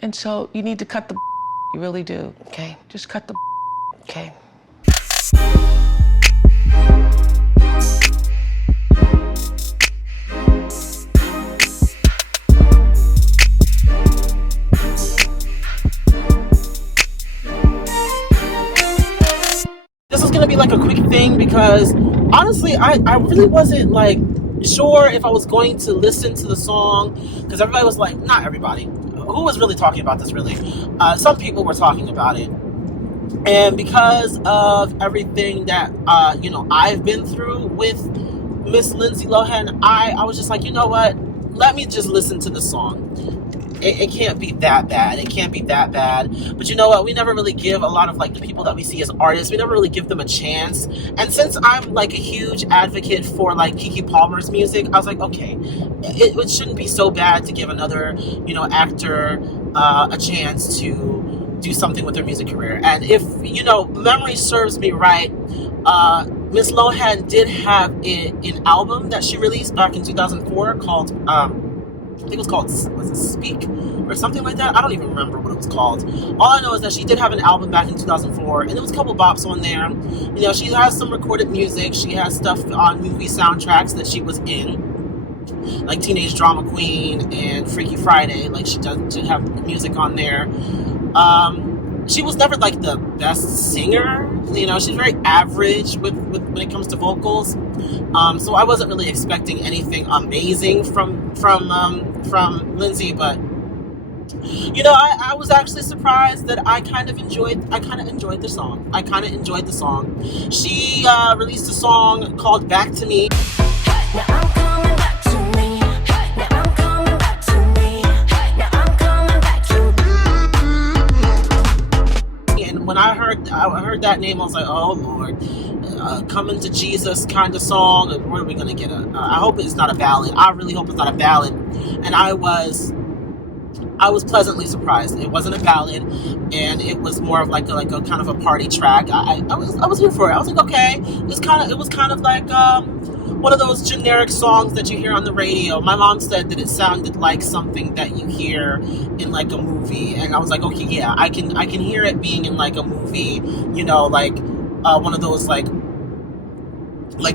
And so you need to cut the you really do. Okay. Just cut the Okay. This is gonna be like a quick thing because honestly, I really wasn't like sure if I was going to listen to the song because everybody was like, not everybody. Who was really talking about this really? Some people were talking about it. And because of everything that I've been through with Miss Lindsay Lohan, I was just like, you know what? Let me just listen to the song. It can't be that bad. It can't be that bad. But you know what? We never really give a lot of like the people that we see as artists, we never really give them a chance. And since I'm like a huge advocate for like Keke Palmer's music, I was like, okay, it shouldn't be so bad to give another, actor a chance to do something with their music career. And if, memory serves me right, Miss Lohan did have an album that she released back in 2004 called, I think it was called, was it Speak or something like that? I don't even remember what it was called. All I know is that she did have an album back in 2004, and there was a couple bops on there. She has some recorded music. She has stuff on movie soundtracks that she was in, like Teenage Drama Queen and Freaky Friday. Like she did have music on there. She was never like the best singer. She's very average with when it comes to vocals. So I wasn't really expecting anything amazing from Lindsay, but I was actually surprised that I kind of enjoyed the song. She released a song called Back to Me. Now I'm coming back to me. Now I'm coming back to me. Now I'm coming back to me. And when I heard that name, I was like, oh Lord, coming to Jesus kind of song. Where are we gonna get I hope it's not a ballad. I really hope it's not a ballad. And I was pleasantly surprised. It wasn't a ballad, and it was more of like a kind of a party track. I was here for it. I was like, okay, it was kind of like one of those generic songs that you hear on the radio. My mom said that it sounded like something that you hear in like a movie, and I was like, okay, yeah, I can hear it being in like a movie, like one of those like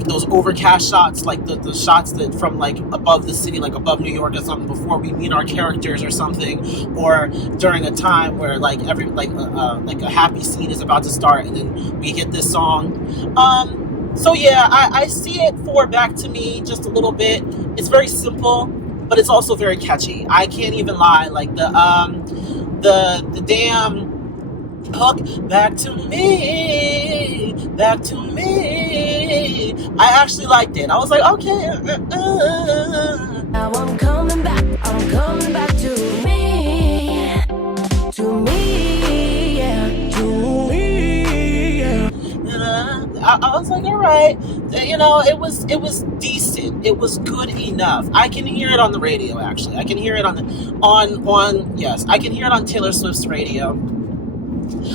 those overcast shots, like the shots that from like above the city, like above New York or something, before we meet our characters or something, or during a time where like a happy scene is about to start and then we get this song. So yeah, I see it for Back to Me just a little bit. It's very simple, but it's also very catchy. I can't even lie. Like the damn hook, back to me, back to me. I actually liked it. I was like, okay. Now I'm coming back to me, yeah, to me, yeah. I was like, all right, it was decent. It was good enough. I can hear it on the radio. Actually, I can hear it yes, I can hear it on Taylor Swift's radio.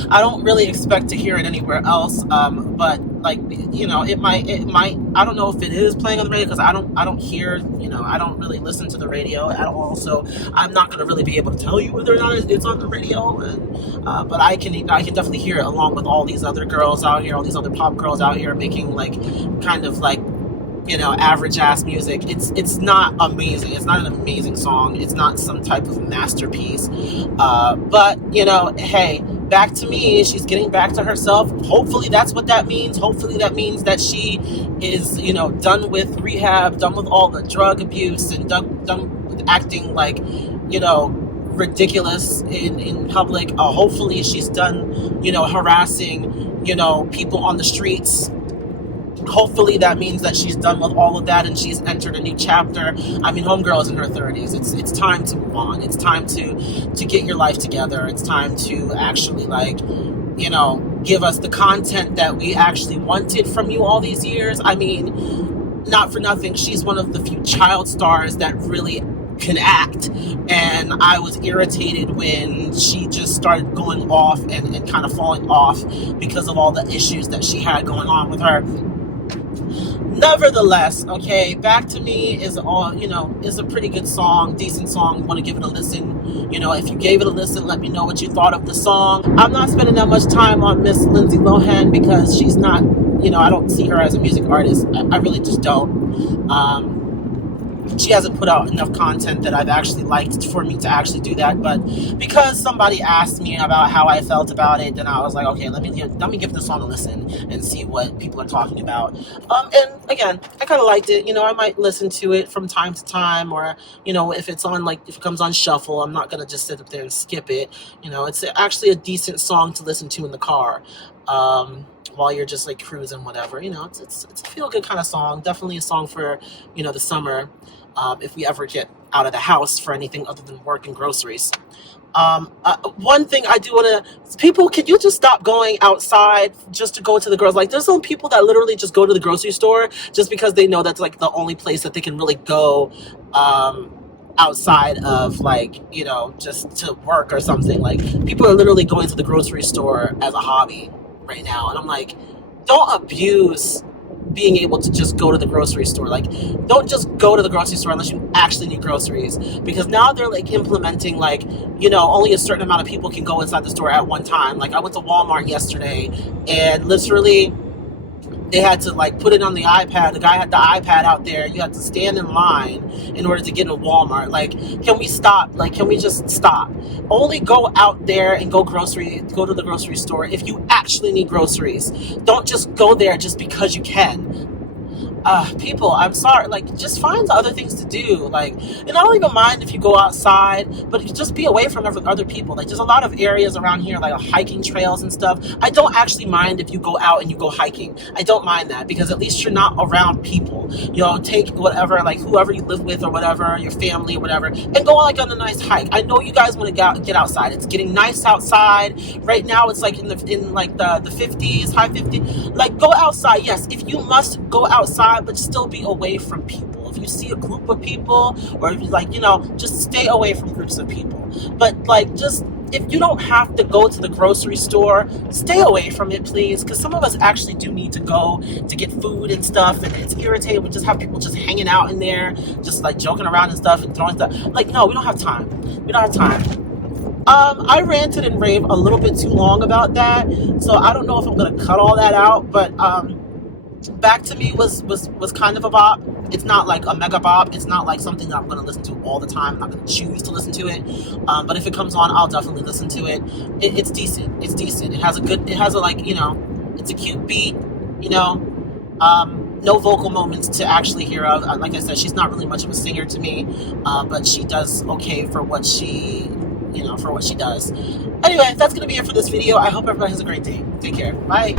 I don't really expect to hear it anywhere else, but like it might. I don't know if it is playing on the radio because I don't hear. I don't really listen to the radio at all, so I'm not gonna really be able to tell you whether or not it's on the radio. And but I can definitely hear it along with all these other girls out here, all these other pop girls out here making like kind of like average ass music. It's not amazing. It's not an amazing song. It's not some type of masterpiece. But hey. Back to me, she's getting back to herself. Hopefully that's what that means. Hopefully that means that she is, done with rehab, done with all the drug abuse, and done with acting like, ridiculous in public. Hopefully she's done, harassing, people on the streets. Hopefully that means that she's done with all of that and she's entered a new chapter. I mean, homegirl is in her 30s. It's time to move on. It's time to get your life together. It's time to actually give us the content that we actually wanted from you all these years. I mean, not for nothing, she's one of the few child stars that really can act, and I was irritated when she just started going off and kind of falling off because of all the issues that she had going on with her. Nevertheless, okay, Back to Me is all, is a pretty good song, decent song. You want to give it a listen. If you gave it a listen, let me know what you thought of the song. I'm not spending that much time on Miss Lindsay Lohan because she's not, I don't see her as a music artist. I really just don't. She hasn't put out enough content that I've actually liked for me to actually do that. But because somebody asked me about how I felt about it, then I was like, okay, let me give this song a listen and see what people are talking about. And again, I kind of liked it. I might listen to it from time to time, or if it's on, like, if it comes on shuffle, I'm not gonna just sit up there and skip it. It's actually a decent song to listen to in the car. While you're just like cruising, whatever, it's a feel good kind of song. Definitely a song for, the summer. If we ever get out of the house for anything other than work and groceries. One thing I do want to, people, can you just stop going outside just to go to the grocery? Like, there's some people that literally just go to the grocery store just because they know that's like the only place that they can really go, outside of, like, just to work or something. Like, people are literally going to the grocery store as a hobby right now. And I'm like, don't abuse being able to just go to the grocery store. Like, don't just go to the grocery store unless you actually need groceries, because now they're like implementing, like, only a certain amount of people can go inside the store at one time. Like, I went to Walmart yesterday and literally they had to, like, put it on the iPad. The guy had the iPad out there. You had to stand in line in order to get in Walmart. Like, can we stop? Like, can we just stop? Only go out there and go to the grocery store if you actually need groceries. Don't just go there just because you can. People, I'm sorry, like, just find other things to do. Like, and I don't even mind if you go outside, but just be away from other people. Like, there's a lot of areas around here, like hiking trails and stuff. I don't actually mind if you go out and you go hiking. I don't mind that, because at least you're not around people. Take whatever, like, whoever you live with or whatever, your family or whatever, and go like on a nice hike. I know you guys want to get outside. It's getting nice outside right now. It's like in the 50s, high 50s. Like, go outside. Yes, if you must go outside, but still be away from people. If you see a group of people, or if you, like, just stay away from groups of people. But, like, just, if you don't have to go to the grocery store, stay away from it, please, because some of us actually do need to go to get food and stuff, and it's irritating. We just have people just hanging out in there, just like joking around and stuff and throwing stuff. Like, no, we don't have time. We don't have time. I ranted and raved a little bit too long about that, so I don't know if I'm gonna cut all that out, but Back to Me was kind of a bop. It's not like a mega bop. It's not like something that I'm going to listen to all the time. I'm not going to choose to listen to it. But if it comes on, I'll definitely listen to it. It's decent. It's decent. It's a cute beat, no vocal moments to actually hear of. Like I said, she's not really much of a singer to me, but she does okay for what she does. Anyway, that's going to be it for this video. I hope everybody has a great day. Take care. Bye.